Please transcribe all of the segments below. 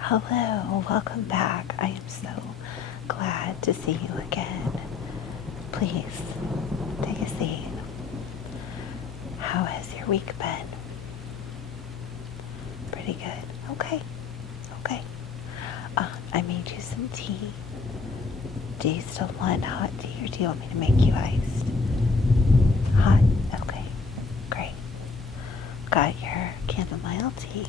Hello, welcome back. I am so glad to see you again. Please take a seat. How has your week been? Pretty good. Okay. I made you some tea. Do you still want hot tea or do you want me to make you iced? Hot? Okay, great. Got your chamomile tea.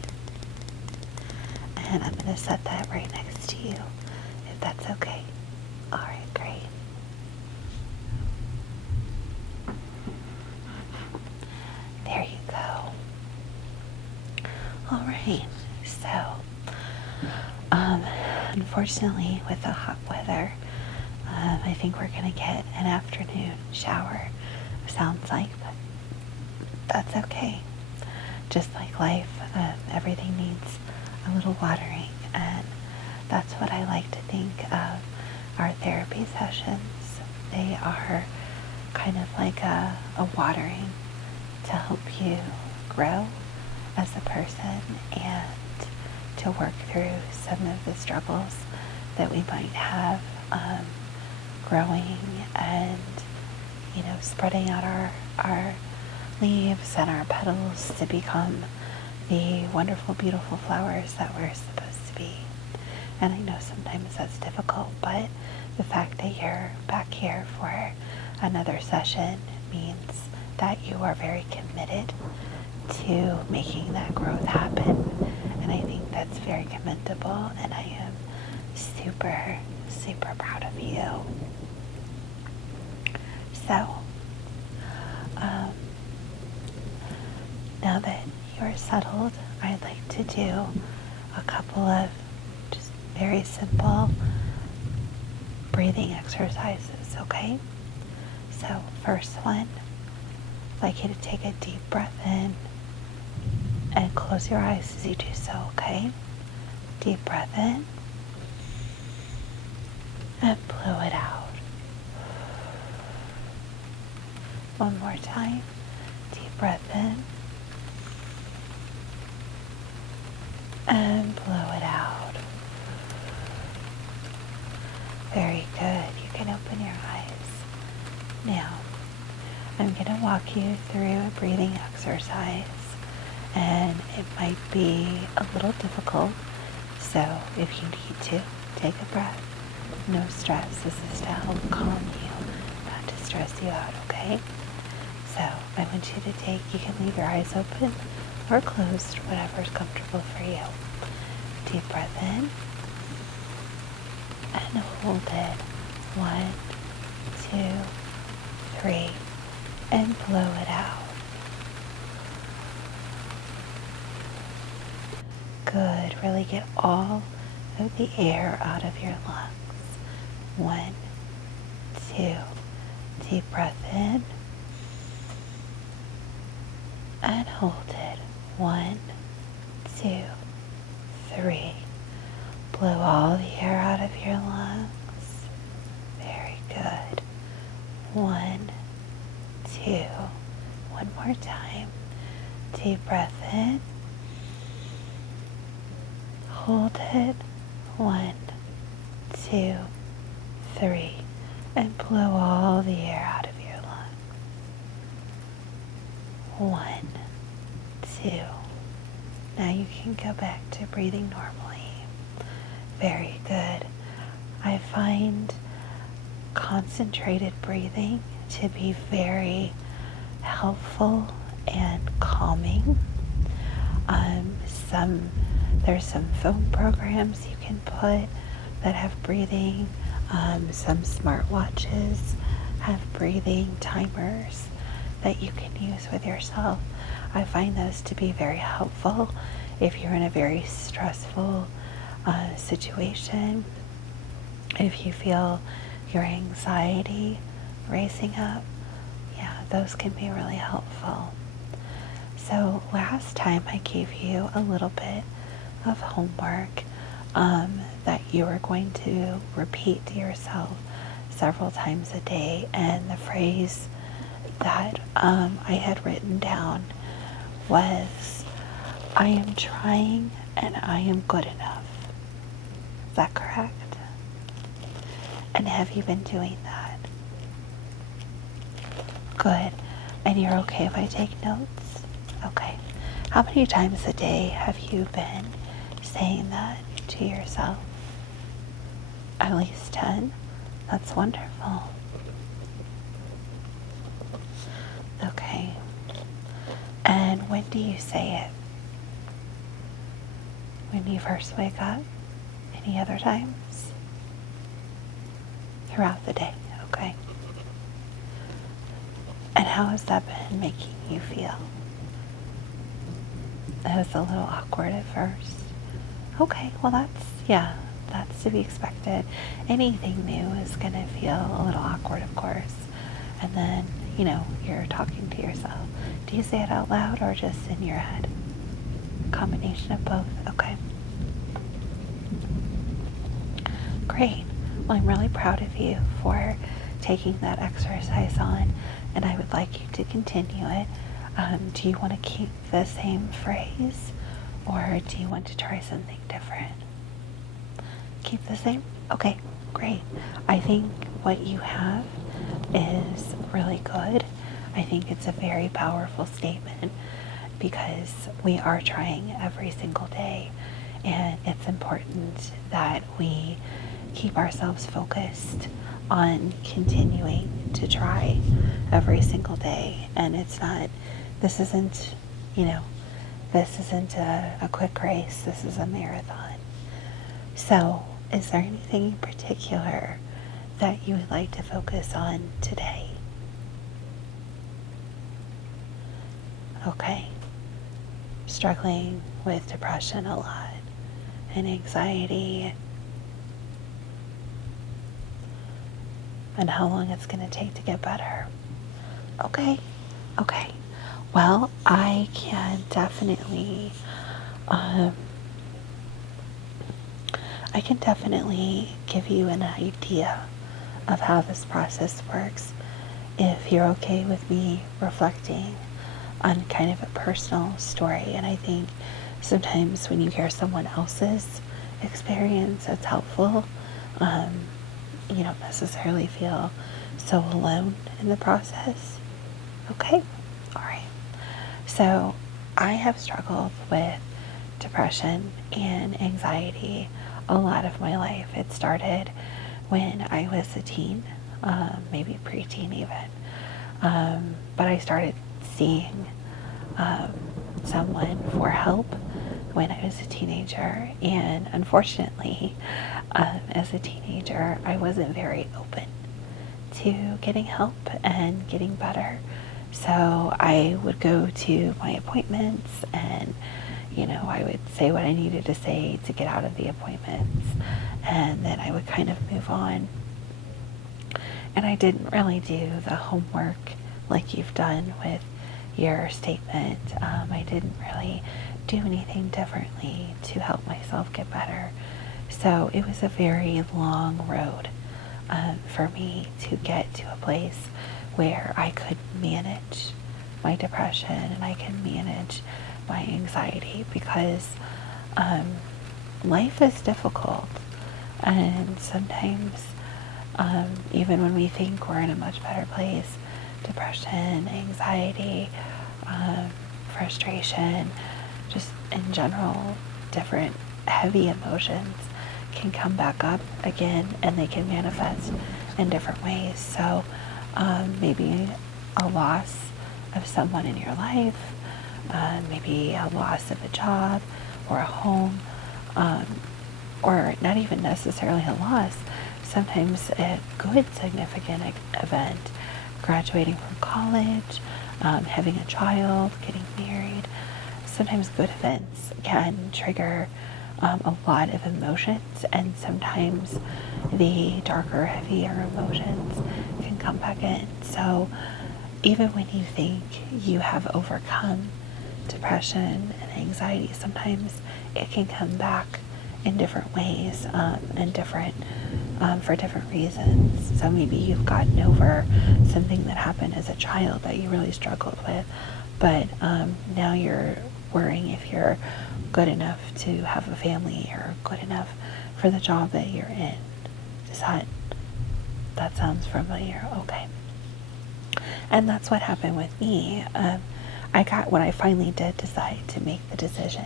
And I'm going to set that right next to you, if that's okay. All right, great. There you go. All right, so, unfortunately, with the hot weather, I think we're going to get an afternoon shower, sounds like, but that's okay. Just like life, everything needs a little watering, and that's what I like to think of our therapy sessions. They are kind of like a watering to help you grow as a person and to work through some of the struggles that we might have growing and, spreading out our leaves and our petals to become the wonderful, beautiful flowers that we're supposed to be. And I know sometimes that's difficult, but the fact that you're back here for another session means that you are very committed to making that growth happen. And I think that's very commendable, and I am super, super proud of you. So, now that you're settled, I'd like to do a couple of just very simple breathing exercises, okay? So, first one, I'd like you to take a deep breath in and close your eyes as you do so, okay? Deep breath in and blow it out. One more time. Deep breath in and blow it out. Very good. You can open your eyes. Now, I'm going to walk you through a breathing exercise, and it might be a little difficult, so if you need to, take a breath. No stress. This is to help calm you, not to stress you out, okay? So I want you to you can leave your eyes open or closed, whatever's comfortable for you. Deep breath in and hold it. 1, 2, 3, and blow it out. Good. Really get all of the air out of your lungs. 1, 2, deep breath in and hold it. 1, 2, 3. Blow all the air out of your lungs. Very good. 1, 2. One more time. Deep breath in. Hold it. 1, 2, 3. And blow all the air out of your lungs. 1, 2. Now you can go back to breathing normally. Very good. I find concentrated breathing to be very helpful and calming. There's some phone programs you can put that have breathing. Some smartwatches have breathing timers that you can use with yourself. I find those to be very helpful if you're in a very stressful situation. If you feel your anxiety racing up, those can be really helpful. So last time I gave you a little bit of homework that you were going to repeat to yourself several times a day, and the phrase that I had written down was, I am trying and I am good enough. Is that correct? And have you been doing that? Good. And you're okay if I take notes? Okay. How many times a day have you been saying that to yourself? At least 10? That's wonderful. Okay. And when do you say it? When you first wake up? Any other times? Throughout the day, okay. And how has that been making you feel? It was a little awkward at first. Okay, well that's to be expected. Anything new is gonna feel a little awkward, of course. And then, you're talking to yourself. Do you say it out loud or just in your head? Combination of both, okay. Great. Well, I'm really proud of you for taking that exercise on, and I would like you to continue it. Do you want to keep the same phrase, or do you want to try something different? Keep the same? Okay, great. I think what you have is really good. I think it's a very powerful statement because we are trying every single day, and it's important that we keep ourselves focused on continuing to try every single day. And this isn't a quick race. This is a marathon. So, is there anything in particular that you would like to focus on today? Okay. Struggling with depression a lot and anxiety, and how long it's going to take to get better. Okay. Well, I can definitely give you an idea of how this process works if you're okay with me reflecting on kind of a personal story. And I think sometimes when you hear someone else's experience, it's helpful. You don't necessarily feel so alone in the process. Okay? All right. So I have struggled with depression and anxiety a lot of my life. It started when I was a teen, maybe preteen even. But I started seeing someone for help when I was a teenager, and unfortunately, as a teenager, I wasn't very open to getting help and getting better. So I would go to my appointments and, I would say what I needed to say to get out of the appointments, and then I would kind of move on. And I didn't really do the homework like you've done with your statement. I didn't really do anything differently to help myself get better. So it was a very long road for me to get to a place where I could manage my depression and I can manage my anxiety, because life is difficult, and sometimes even when we think we're in a much better place, depression, anxiety, frustration, just in general, different heavy emotions can come back up again, and they can manifest in different ways. So maybe a loss of someone in your life, maybe a loss of a job or a home, or not even necessarily a loss, sometimes a good significant event, graduating from college, having a child, getting married. Sometimes good events can trigger a lot of emotions, and sometimes the darker, heavier emotions can come back in. So even when you think you have overcome depression and anxiety, sometimes it can come back in different ways, and for different reasons. So maybe you've gotten over something that happened as a child that you really struggled with, but now you're worrying if you're good enough to have a family or good enough for the job that you're in. That sounds familiar? Okay. And that's what happened with me. When I finally did decide to make the decision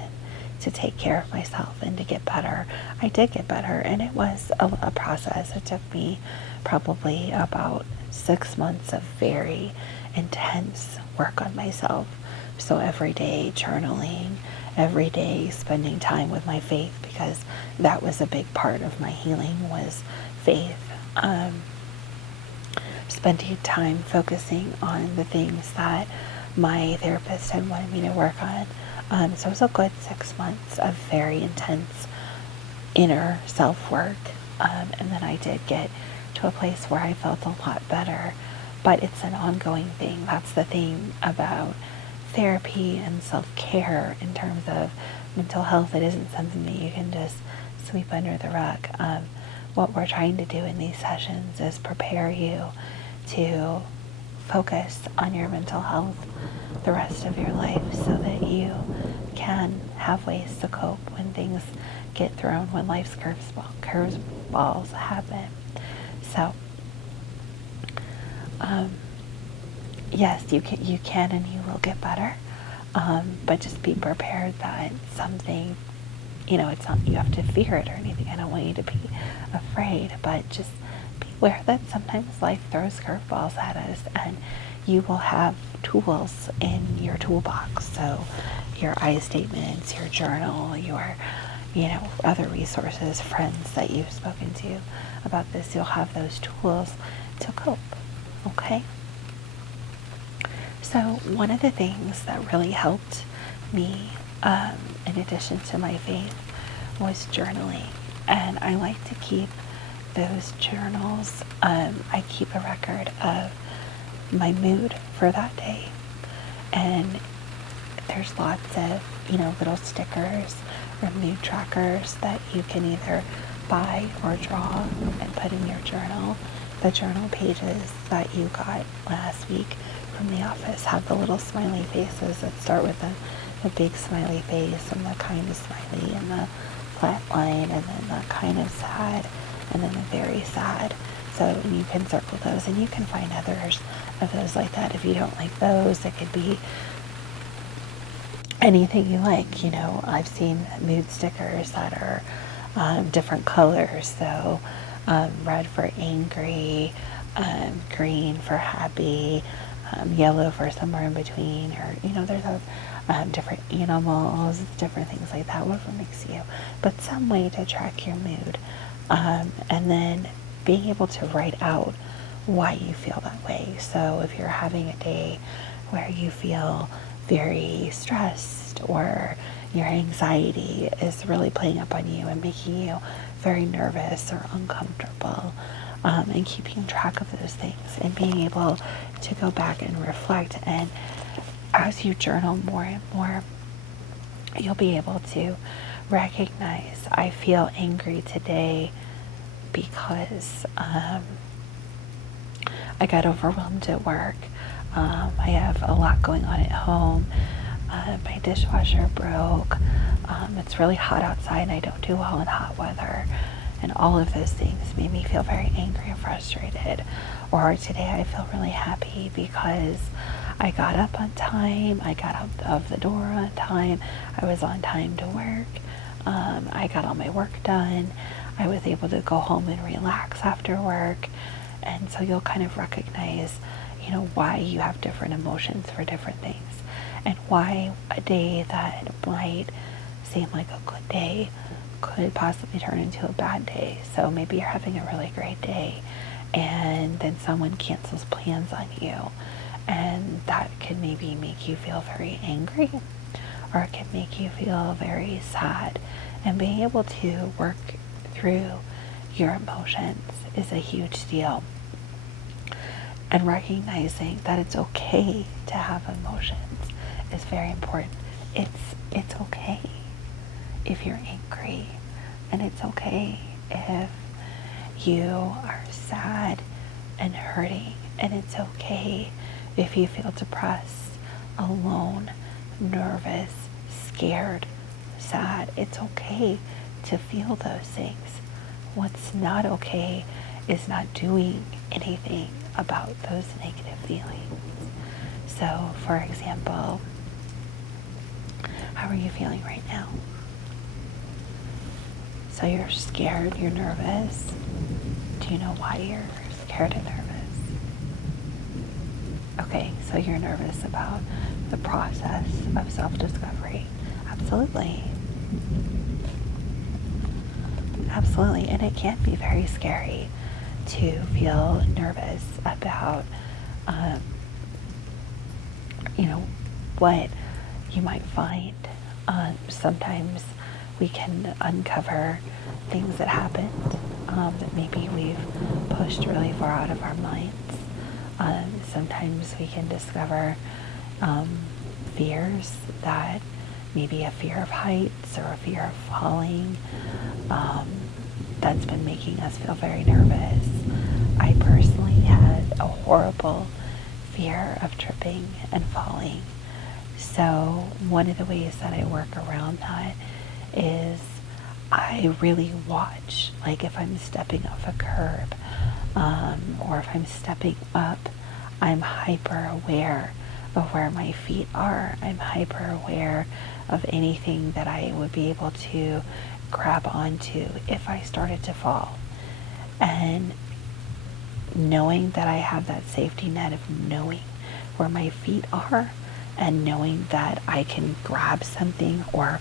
to take care of myself and to get better, I did get better, and it was a process. It took me probably about 6 months of very intense work on myself. So every day journaling, every day spending time with my faith, because that was a big part of my healing was faith. Spending time focusing on the things that my therapist had wanted me to work on. So it was a good 6 months of very intense inner self-work. And then I did get to a place where I felt a lot better. But it's an ongoing thing. That's the thing about therapy and self-care in terms of mental health. It isn't something that you can just sweep under the rug. What we're trying to do in these sessions is prepare you to focus on your mental health the rest of your life so that you can have ways to cope when things get thrown, when life's curveballs happen. So, yes, you can and you will get better, but just be prepared that something, it's not, you have to fear it or anything. I don't want you to be afraid, but just be aware that sometimes life throws curveballs at us, and you will have tools in your toolbox. So your I statements, your journal, your, other resources, friends that you've spoken to about this, you'll have those tools to cope. Okay? So one of the things that really helped me, in addition to my faith, was journaling. And I like to keep those journals. I keep a record of my mood for that day. And there's lots of, little stickers or mood trackers that you can either buy or draw and put in your journal. The journal pages that you got last week from the office have the little smiley faces that start with the big smiley face and the kind of smiley and the flat line and then the kind of sad and then the very sad. So you can circle those, and you can find others of those like that. If you don't like those, it could be anything you like. I've seen mood stickers that are different colors. So red for angry, green for happy, yellow for somewhere in between, or there's different animals, different things like that, whatever makes you, but some way to track your mood, and then being able to write out why you feel that way. So if you're having a day where you feel very stressed, or your anxiety is really playing up on you and making you very nervous or uncomfortable, and keeping track of those things and being able to go back and reflect. And as you journal more and more, you'll be able to recognize, I feel angry today because I got overwhelmed at work. I have a lot going on at home. My dishwasher broke. It's really hot outside and I don't do well in hot weather. And all of those things made me feel very angry and frustrated. Or today I feel really happy because I got up on time. I got out of the door on time. I was on time to work. I got all my work done. I was able to go home and relax after work. And so you'll kind of recognize, why you have different emotions for different things, and why a day that might seem like a good day could possibly turn into a bad day. So maybe you're having a really great day and then someone cancels plans on you, and that could maybe make you feel very angry, or it could make you feel very sad. And being able to work through your emotions is a huge deal. And recognizing that it's okay to have emotions is very important. It's okay if you're angry, and it's okay if you are sad and hurting, and it's okay if you feel depressed, alone, nervous, scared, sad. It's okay to feel those things. What's not okay is not doing anything about those negative feelings. So, for example, how are you feeling right now? So you're scared, you're nervous. Do you know why you're scared and nervous? Okay, so you're nervous about the process of self-discovery. Absolutely. Absolutely. And it can be very scary to feel nervous about, what you might find. Sometimes we can uncover things that happened that maybe we've pushed really far out of our minds. Sometimes we can discover fears that maybe a fear of heights or a fear of falling that's been making us feel very nervous. I personally had a horrible fear of tripping and falling. So one of the ways that I work around that is I really watch, like if I'm stepping off a curb or if I'm stepping up, I'm hyper aware of where my feet are. I'm hyper aware of anything that I would be able to grab onto if I started to fall. And knowing that I have that safety net of knowing where my feet are and knowing that I can grab something or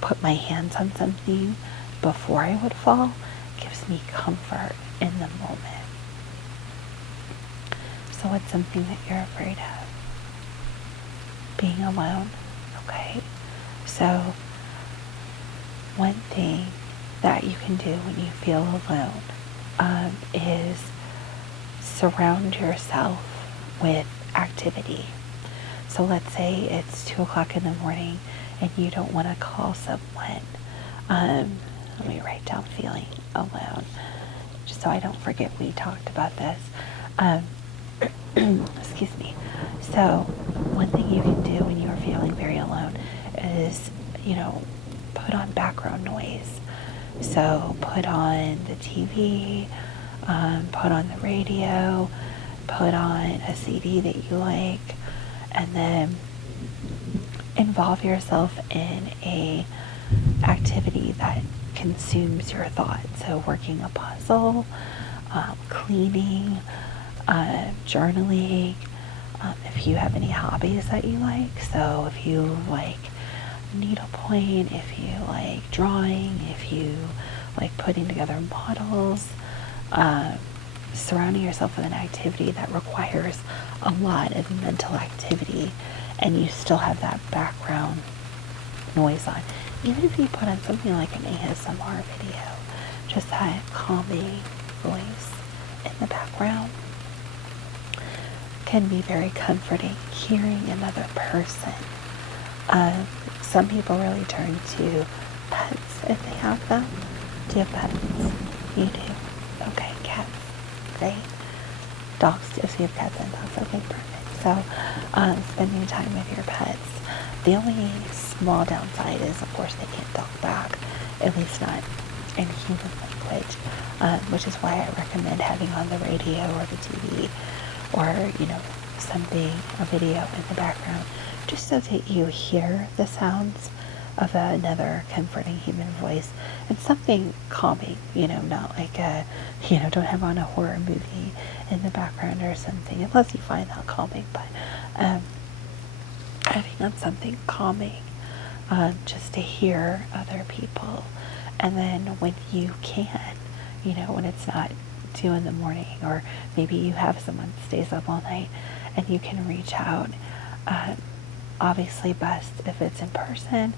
put my hands on something before I would fall gives me comfort in the moment. So what's something that you're afraid of? Being alone. Okay. So one thing that you can do when you feel alone is surround yourself with activity. So let's say it's 2 o'clock in the morning and you don't want to call someone. Let me write down feeling alone, just so I don't forget we talked about this. Excuse me. So one thing you can do when you're feeling very alone is, put on background noise. So put on the TV, put on the radio, put on a CD that you like, and then involve yourself in a activity that consumes your thoughts. So working a puzzle, cleaning, journaling, if you have any hobbies that you like. So if you like needlepoint, if you like drawing, if you like putting together models, surrounding yourself with an activity that requires a lot of mental activity and you still have that background noise on. Even if you put on something like an ASMR video, just that calming voice in the background can be very comforting. Hearing another person. Some people really turn to pets if they have them. Do you have pets? You do? Okay, cats. Great. Dogs, if you have cats and dogs, okay, perfect. So, spending time with your pets. The only small downside is, of course, they can't talk back, at least not in human language, which is why I recommend having on the radio or the TV or, something, a video in the background, just so that you hear the sounds of another comforting human voice and something calming, not like don't have on a horror movie in the background or something, unless you find that calming, but having on something calming, just to hear other people. And then when you can, when it's not 2 in the morning, or maybe you have someone that stays up all night and you can reach out, obviously best if it's in person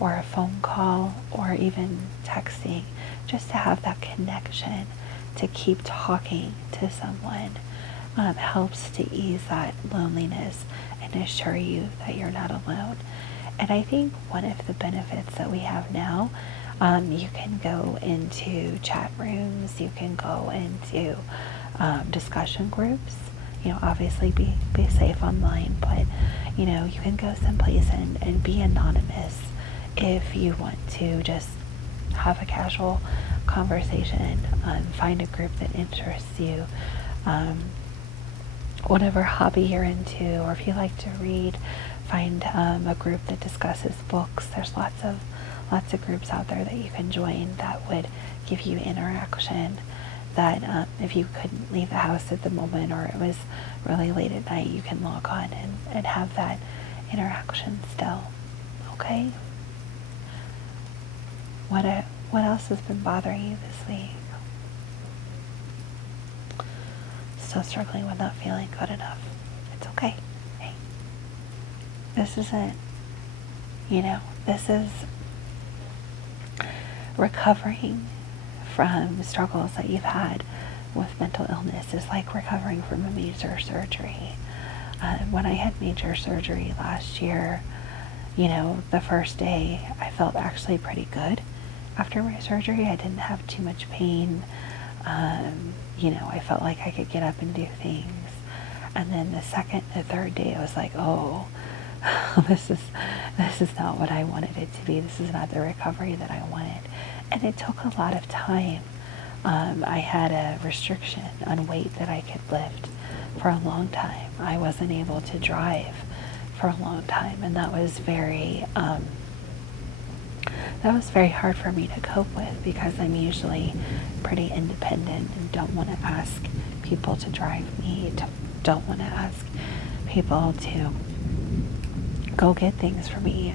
or a phone call or even texting, just to have that connection, to keep talking to someone, helps to ease that loneliness and assure you that you're not alone. And I think one of the benefits that we have now, you can go into chat rooms, you can go into discussion groups obviously be safe online, but, you can go someplace and be anonymous if you want to just have a casual conversation, find a group that interests you, whatever hobby you're into, or if you like to read, find a group that discusses books. There's lots of groups out there that you can join that would give you interaction, that if you couldn't leave the house at the moment, or it was really late at night, you can log on and have that interaction still. Okay? What else has been bothering you this week? Still struggling with not feeling good enough. It's okay. Hey, this isn't, this is recovering from struggles that you've had with mental illness. Is like recovering from a major surgery. When I had major surgery last year, the first day I felt actually pretty good. After my surgery, I didn't have too much pain. I felt like I could get up and do things. And then the third day, I was like, oh, this is not what I wanted it to be. This is not the recovery that I wanted. And it took a lot of time. I had a restriction on weight that I could lift for a long time. I wasn't able to drive for a long time, and that was very hard for me to cope with, because I'm usually pretty independent and don't want to ask people to drive me, don't want to ask people to go get things for me.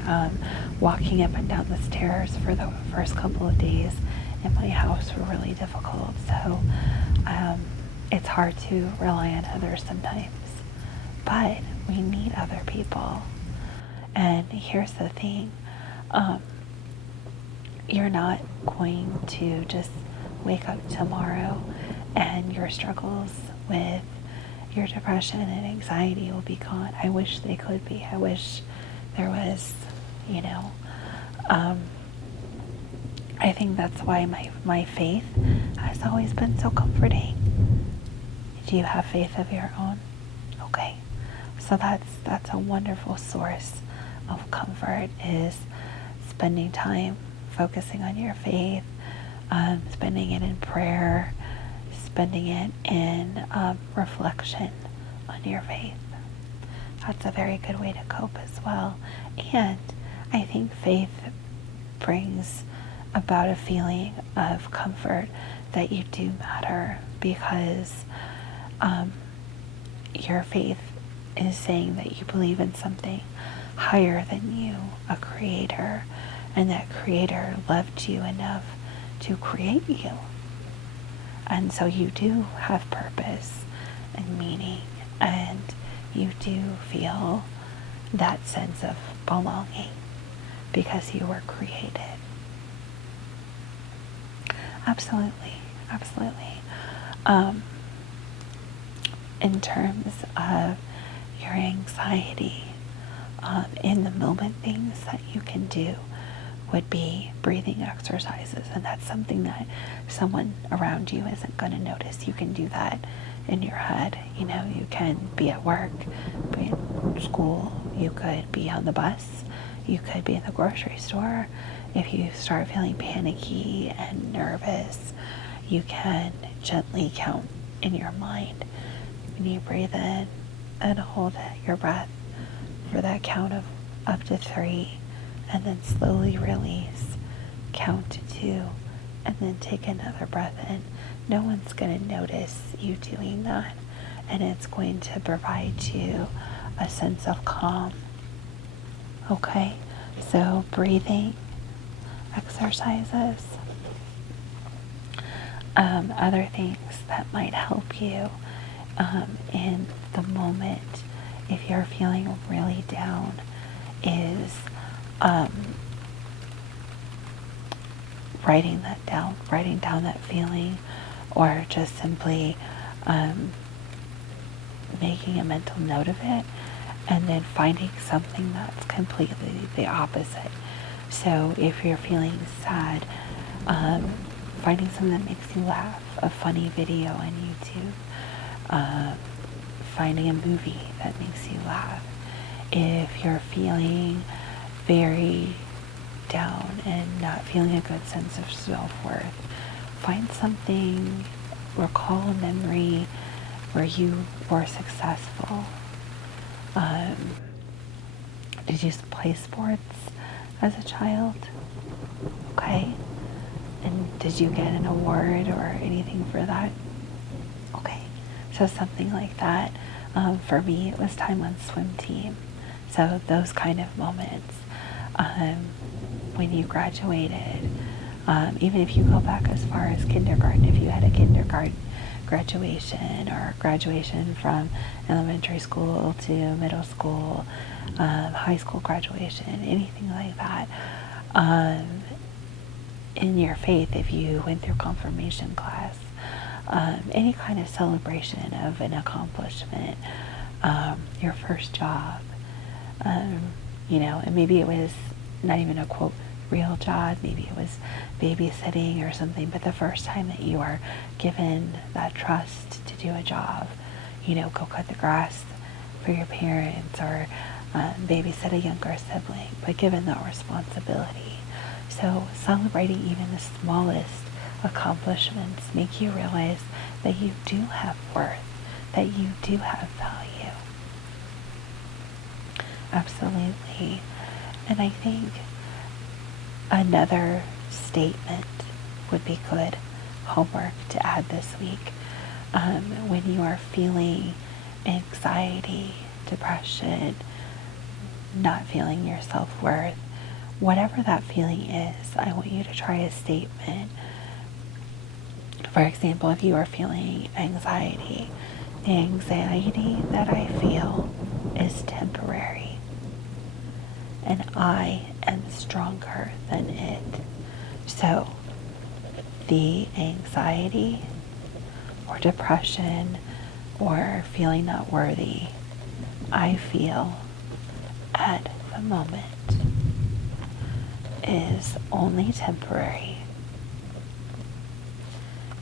Walking up and down the stairs for the first couple of days in my house were really difficult, so it's hard to rely on others sometimes, but we need other people. And here's the thing, you're not going to just wake up tomorrow and your struggles with your depression and anxiety will be gone. I wish they could be. I wish there was, I think that's why my faith has always been so comforting. Do you have faith of your own? Okay. So that's a wonderful source of comfort, is spending time focusing on your faith, spending it in prayer, spending it in reflection on your faith. That's a very good way to cope as well. And I think faith brings about a feeling of comfort that you do matter, because your faith is saying that you believe in something higher than you, a creator, and that creator loved you enough to create you. And so you do have purpose and meaning, and you do feel that sense of belonging because you were created. Absolutely. In terms of your anxiety, in the moment, things that you can do would be breathing exercises, and that's something that someone around you isn't going to notice. You can do that in your head. You can be at work, be in school, you could be on the bus, you could be in the grocery store. If you start feeling panicky and nervous, you can gently count in your mind. When you breathe in and hold your breath for that count of up to 3, and then slowly release, count to 2, and then take another breath in. No one's going to notice you doing that, and it's going to provide you a sense of calm. Okay, so breathing exercises. Other things that might help you in the moment if you're feeling really down is writing down that feeling, or just simply making a mental note of it, and then finding something that's completely the opposite. So if you're feeling sad, finding something that makes you laugh, a funny video on YouTube, finding a movie that makes you laugh. If you're feeling very down and not feeling a good sense of self-worth, find something, recall a memory where you were successful. Did you play sports as a child? Okay. And did you get an award or anything for that? Okay. So something like that. For me, it was time on swim team. So those kind of moments. When you graduated, even if you go back as far as kindergarten, if you had a kindergarten graduation or graduation from elementary school to middle school, high school graduation, anything like that. In your faith, if you went through confirmation class, any kind of celebration of an accomplishment, your first job, and maybe it was not even a quote real job, maybe it was babysitting or something, but the first time that you are given that trust to do a job, go cut the grass for your parents or babysit a younger sibling, but given that responsibility. So celebrating even the smallest accomplishments make you realize that you do have worth, that you do have value. Absolutely. And I think another statement would be good homework to add this week. When you are feeling anxiety, depression, not feeling your self-worth, whatever that feeling is, I want you to try a statement. For example, if you are feeling anxiety, the anxiety that I feel is temporary, and I am stronger than it. So, the anxiety or depression or feeling not worthy I feel at the moment is only temporary,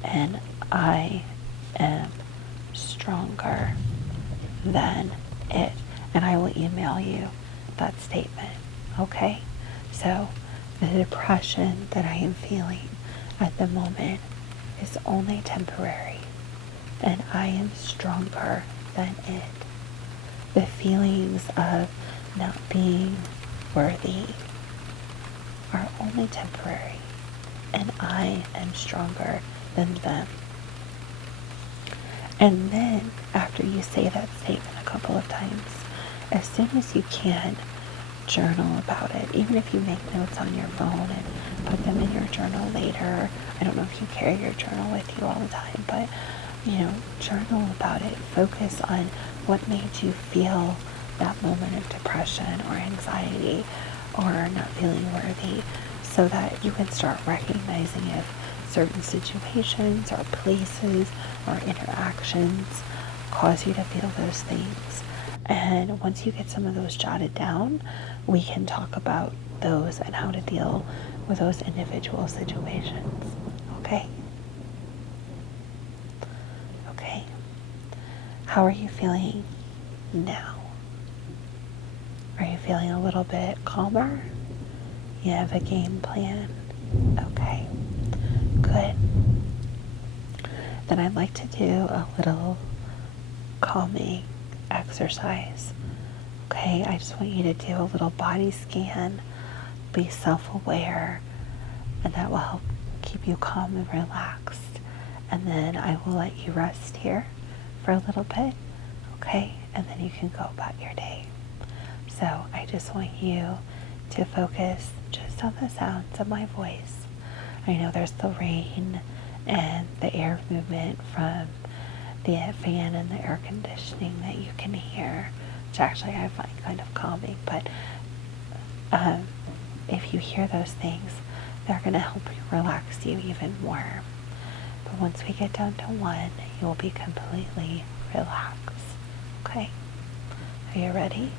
and I am stronger than it. And I will email you that statement. Okay? So the depression that I am feeling at the moment is only temporary, and I am stronger than it. The feelings of not being worthy are only temporary, and I am stronger than them. And then, after you say that statement a couple of times, as soon as you can, journal about it. Even if you make notes on your phone and put them in your journal later. I don't know if you carry your journal with you all the time, but, journal about it. Focus on what made you feel that moment of depression or anxiety or not feeling worthy, so that you can start recognizing if certain situations or places or interactions cause you to feel those things. And once you get some of those jotted down, we can talk about those and how to deal with those individual situations. Okay? Okay. How are you feeling now? Are you feeling a little bit calmer? You have a game plan? Okay. Good. Then I'd like to do a little calming exercise. Okay, I just want you to do a little body scan, be self-aware, and that will help keep you calm and relaxed. And then I will let you rest here for a little bit, okay? And then you can go about your day. So I just want you to focus just on the sounds of my voice. I know there's the rain and the air movement from the fan and the air conditioning that you can hear, which actually I find kind of calming, but if you hear those things, they're going to help relax you even more. But once we get down to one, you'll be completely relaxed. Okay? Are you ready?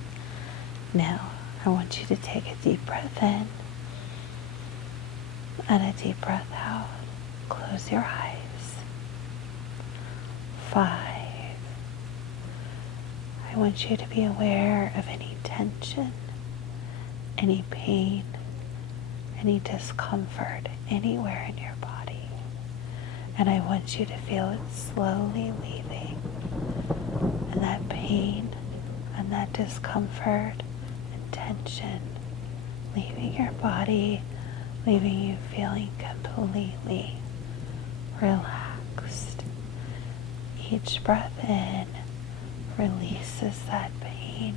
Now, I want you to take a deep breath in and a deep breath out. Close your eyes. 5, I want you to be aware of any tension, any pain, any discomfort anywhere in your body. And I want you to feel it slowly leaving. And that pain and that discomfort and tension leaving your body, leaving you feeling completely relaxed. Each breath in releases that pain,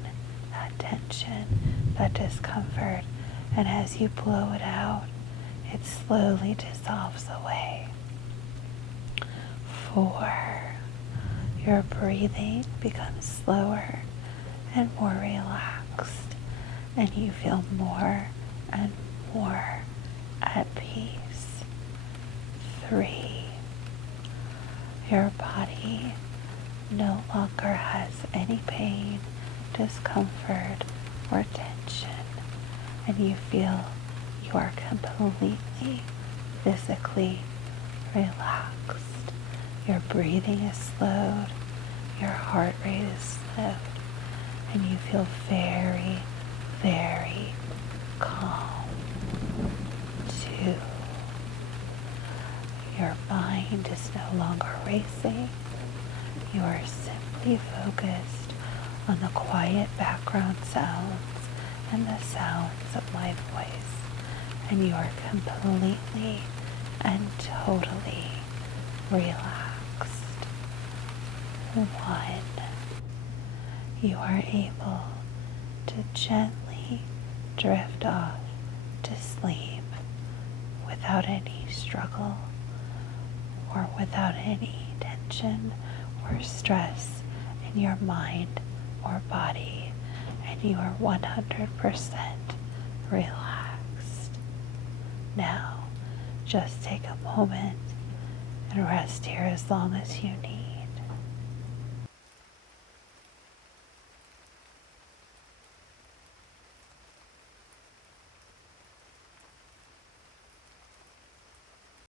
that tension, that discomfort, and as you blow it out, it slowly dissolves away. 4. Your breathing becomes slower and more relaxed, and you feel more and more at peace. 3. Your body no longer has any pain, discomfort, or tension, and you feel you are completely physically relaxed. Your breathing is slowed, your heart rate is slowed, and you feel very, very calm. 2. Your mind is no longer racing. You are simply focused on the quiet background sounds and the sounds of my voice, and you are completely and totally relaxed. 1. You are able to gently drift off to sleep without any struggle or without any tension or stress in your mind or body, and you are 100% relaxed. Now, just take a moment and rest here as long as you need.